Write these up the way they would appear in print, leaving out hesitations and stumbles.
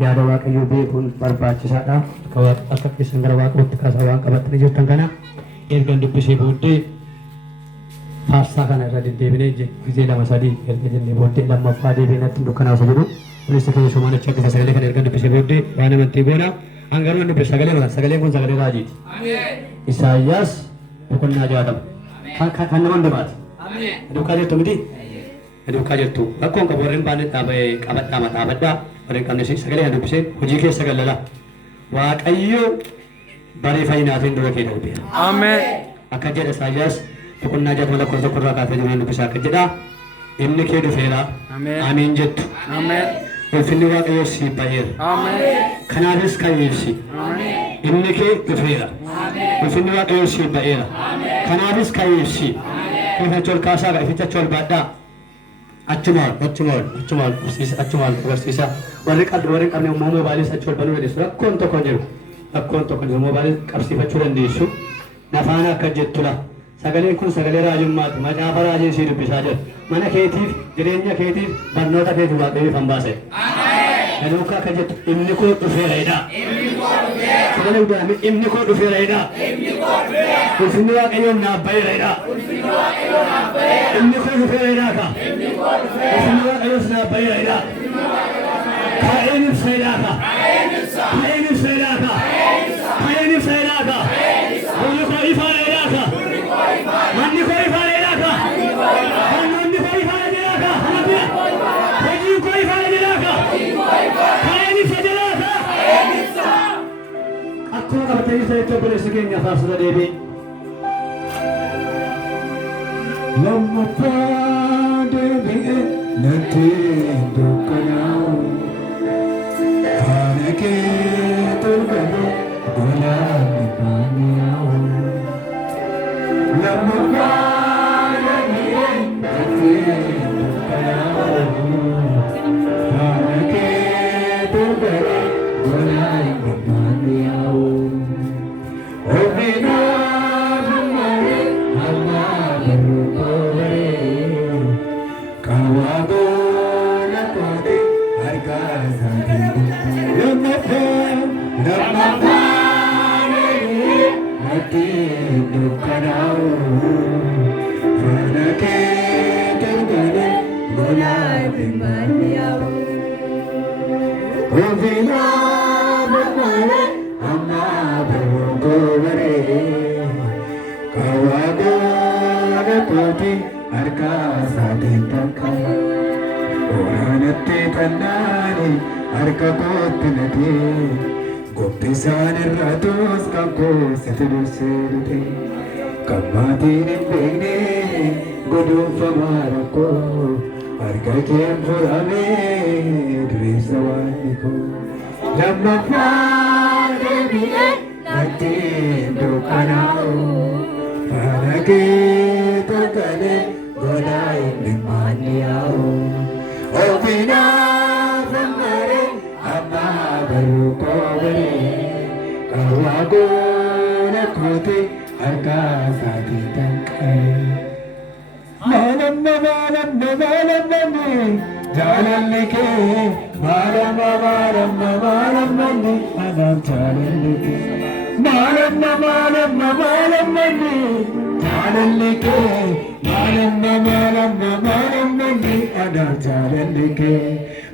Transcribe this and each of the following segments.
yaada waaqayyoo beekuun barbaachisaadha. Akka keessan gara waaqootti kaasaa waan qabatanii jirtan kana ergan dubbisee booddee faarsaa kana irra deddeebinee gisee lama sadii erga jennee booddee lammaffaa deebiinatti dukkanaasa jedhu kunis keessumaan achi akka sagalee kana ergan dubbisee booddee waan amantii goona hangaruu inni sagalee maqaa sagaleen kun sagalee raajiiti. Isaayyaas boqonnaa 60 kan nama hundumaati. Dukkaa jirtu miti? Dukkaa jirtu rakkoon qabu warreen baanee qabadhaa mataa baddaa warreen qabne sagalee kana dubbisee hojii keessa galala waaqayyo barii fayyinaatiin dura kee darbeera. Ameen. Akka jedha Isaayyaas boqonnaa 60 lakkoofsa 1 irraa kaasee jiru dubbisaa akka jedha inni kee dhufeera. Ameen jettu. Ameen. Ulfinni waaqayyoo siif ba'eera. Ameen. Kanaafis kan ibsi. Ameen. Inni kee dhufeera. Ulfinni waaqayyoo siif ba'eera. Kanaafis kan ibsi. Ificha ol kaasaa ificha ol baadhaa. Achumaan agarsiisa. Warri qabne moobaalii isa ol banuu dandeessu. Rakkoon tokko jiru. Rakkoon tokko jiru moobaalii qabsiifachuu dandeessu. Nafaan akka jettudha. Sagaleen kun sagalee raajummaati. Macaafa raajii sii dubbisaa jira. Mana keetiif, jireenya keetiif, barnoota keetiif waaqayyoo kan baase. Nanuuka akka jettu inni koo dhufeera. Sagalee guddaa inni koo dhufeera. Ulfinni waaqayyoon naaf ba'eera. Inni koo dhufeera ka. Ulfinni waaqayyoon naaf ba'eera. Kaa'een ibseera ka. Kaa'een ibseera ka. Kaa'een ibseera ka. Bunni koo ifaareera ka. Manni koo ifaareera ka. Manni koo ifaareera ka. Hojiin koo ifaareera ka. Kaa'een ibseera ka. Akkuma qabatanii isa itti obboleessi keenya faarsuudha deebi'e. Lammaffaa deebi'e natti dukkanaa'u faana kee tolfame golaan baani'aa'u. Lammaffaa deebi'e natti dukkanaa'u faana kee tolfame golaan baani'aa'u. Harka kootti natee gobbisaan irraa toos kan koosatti dursee dhute kan maatiin hin beekne godhuunfamaa rakkoo harka keen furamee dureessa waanni koo. Lammaffaa deebi'e natti dukkanaa'u faana kee tolfame golaan hin baani'aa'u. Kawaagona kooti harkaa saatii tanqee. Maalamma jaalalli kee maalamma anaaf jaalalli kee. Maalamma jaalalli kee maalamma anaaf jaalalli kee.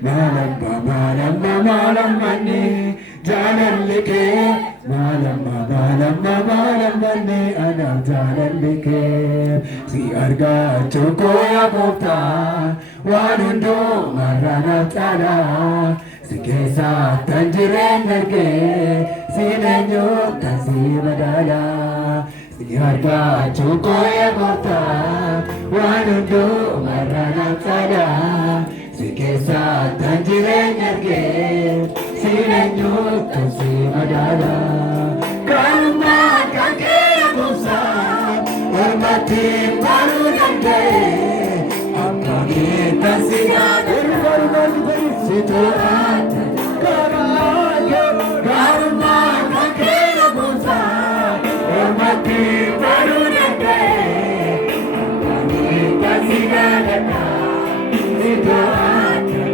Maalamma jaalalli kee maalamma anaaf jaalalli kee. Si argachuun koo yaa gooftaa waan hundumarraa naaf caalaa. Si keessaa tan jireenya argee si eenyuutaan si madaalaa. Si argachuun koo yaa gooftaa waan hundumarraa naaf caalaa. Si keessaa tan jireenya argee si eenyuutaan si madaalaa. Kanummaa kan kee buusaa ormatti baruu danda'e amma keetan si yaadadha si to'ata. Kanummaa kan kee buusaa ormatti baruu danda'e amma keetan si yaadadha si to'ata.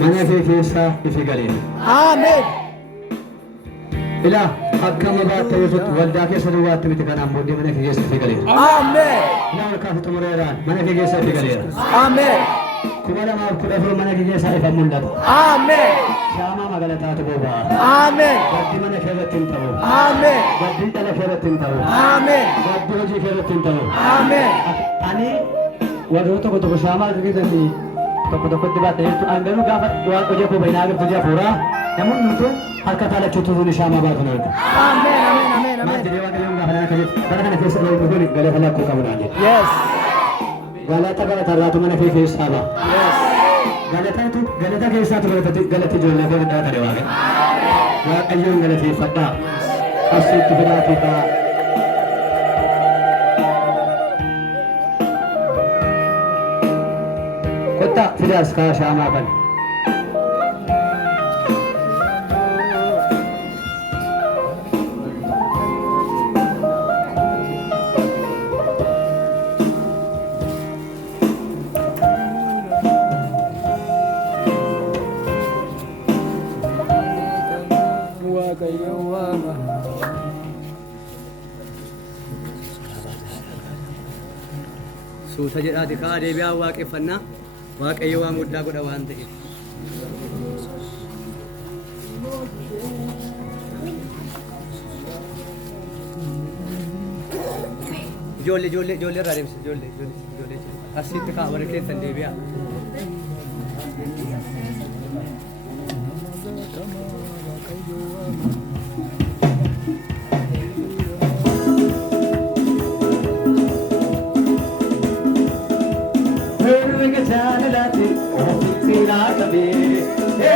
Mana kee keessa ifi galee. Ameen. Ilaa akkama baatte yesuutti waldaa keessa duwwaatti miti kanaan booddee mana kee keessa ifi galee. Ameen. Ilaa harkaaf xumureeraan mana kee keessa ifi galeera. Ameen. 2014 mana kee keessa ifa mul'ata. Ameen. Shaamaa magaalataatu boba'a. Ameen. Gaddi mana kee irratti hin ta'u. Ameen. Gaddi dhala kee irratti hin ta'u. Ameen. Gaddi hojii kee irratti hin ta'u. Ameen. Ani warroota tokko tokko shaamaa argisiisanii tokko tokkotti baate jechuudha. Angaruu gaafa waan hojii koo baay'inaa agartu hojii hafuuraa namoonni nuti harka taalachuutu sun shaamaa baatu na arga. Ameen. Ameen. Ameen. Maal jedhee waaqayyoon gaafa nana kajeetu bara kana keessa dhaloonni kun galata lakkuu qabu naan jedhe. Yes. Galata irraatu mana kee keessaa ba'a. Yes. Galata keessaatu galatti ijoollee koo guddaa kadhe waaqayyo. Waaqayyoon galateeffadhaa. Asitti fidaatii ta'a. Kottaa fidaas kaa shaamaa kana. Suuta jedhaati kaa deebi'aa waaqeffannaa waaqayyo waan guddaa godha waan ta'eef. Ijoollee irraa deemsisa ijoollee asitti kaa warri keessan deebi'aa. Hey,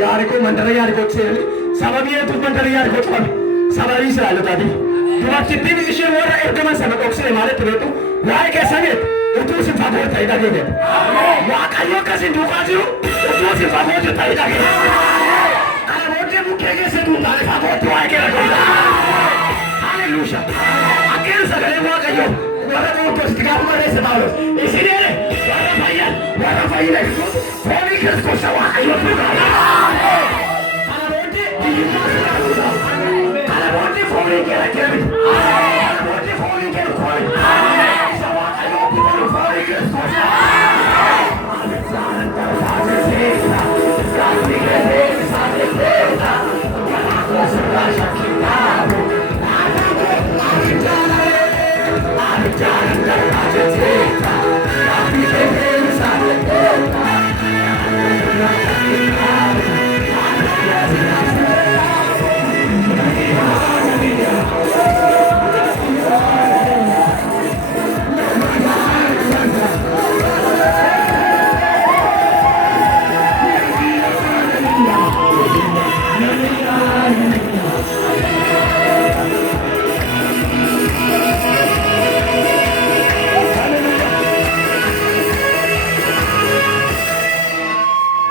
Yaarikoo mandara yaarikoo seerri sababii hedduu mandara yaarikoo qabame sababii Israa'elotaati. Dubartittiin ishee warra ergaman sana dhoksine maalitti beektu waa'ee keessaniitu utuu si fagoo ta'e dhageeffate. Waaqayyo akkasiin duukaa jiru utuu si fagoo jiru ta'e dhageeffate. Kana booddee bukkee keessa duubaale fagootti waa'ee keessa godha. Haleluuyaa. Akkeen sagalee Waaqayyo warra dhuunfootti gaafa barreessa Phaawulos isin jedhe warra fayyina foonii Kiristoos Waaqayyo duukaa.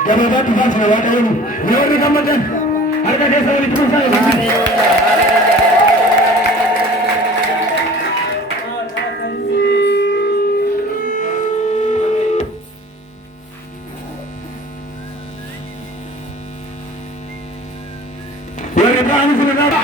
gabaabaa dhufaa sana waaqayyoon yoo warri gammadan harka keessa walitti dhufaa warri ba'anii sun irraa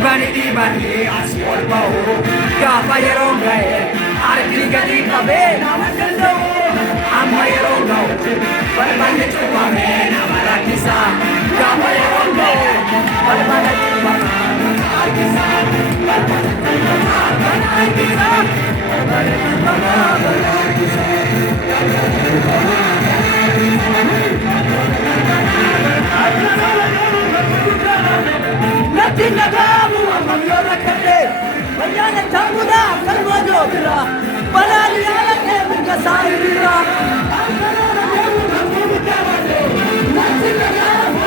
Ibani aswal bahu Gapa yerong gaye Arti gadi kabe nama jalo Amma yerong gaye Barbane chupa me nama rakisa Gapa yerong gaye Barbane chupa me nama rakisa Barbane chupa me nama rakisa Barbane chupa me nama rakisa Natin nagamu ang magyora kate Banyanan tamuda kalmo jodra Balali alat e mga sairira Ang kanana nemu magmubuta wale Natin nagamu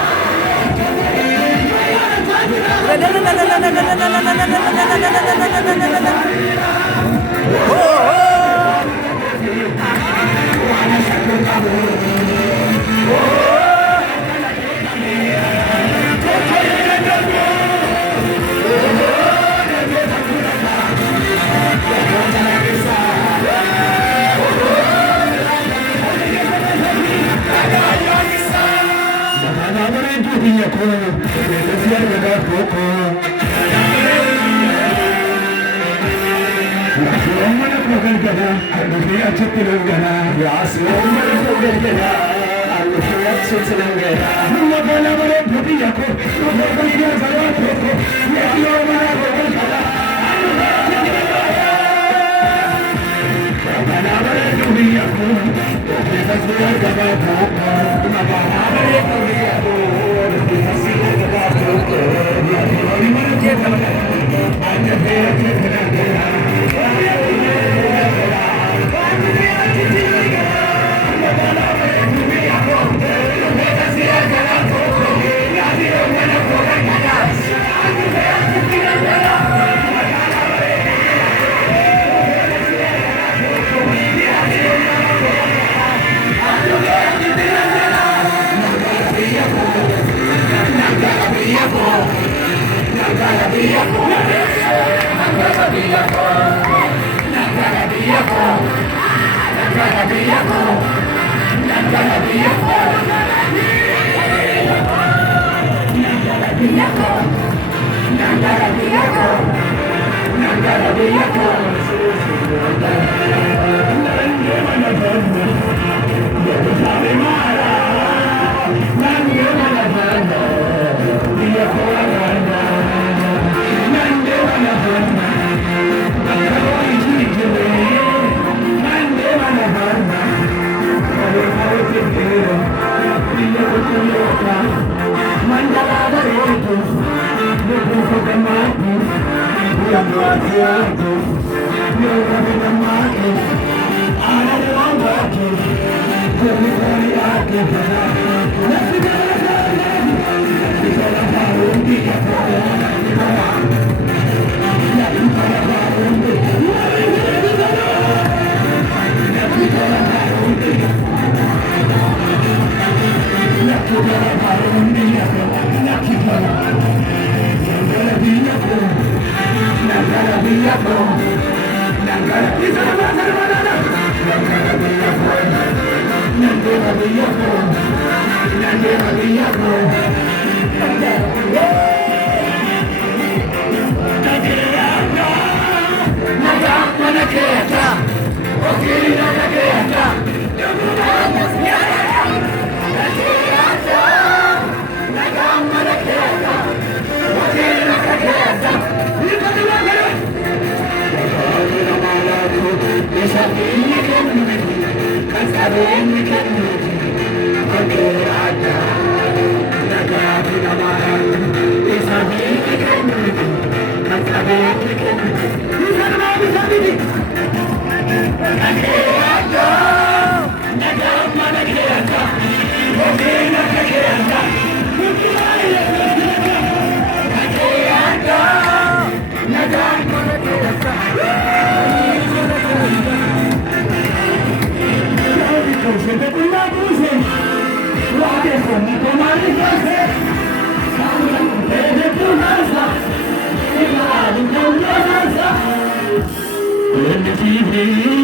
Let me be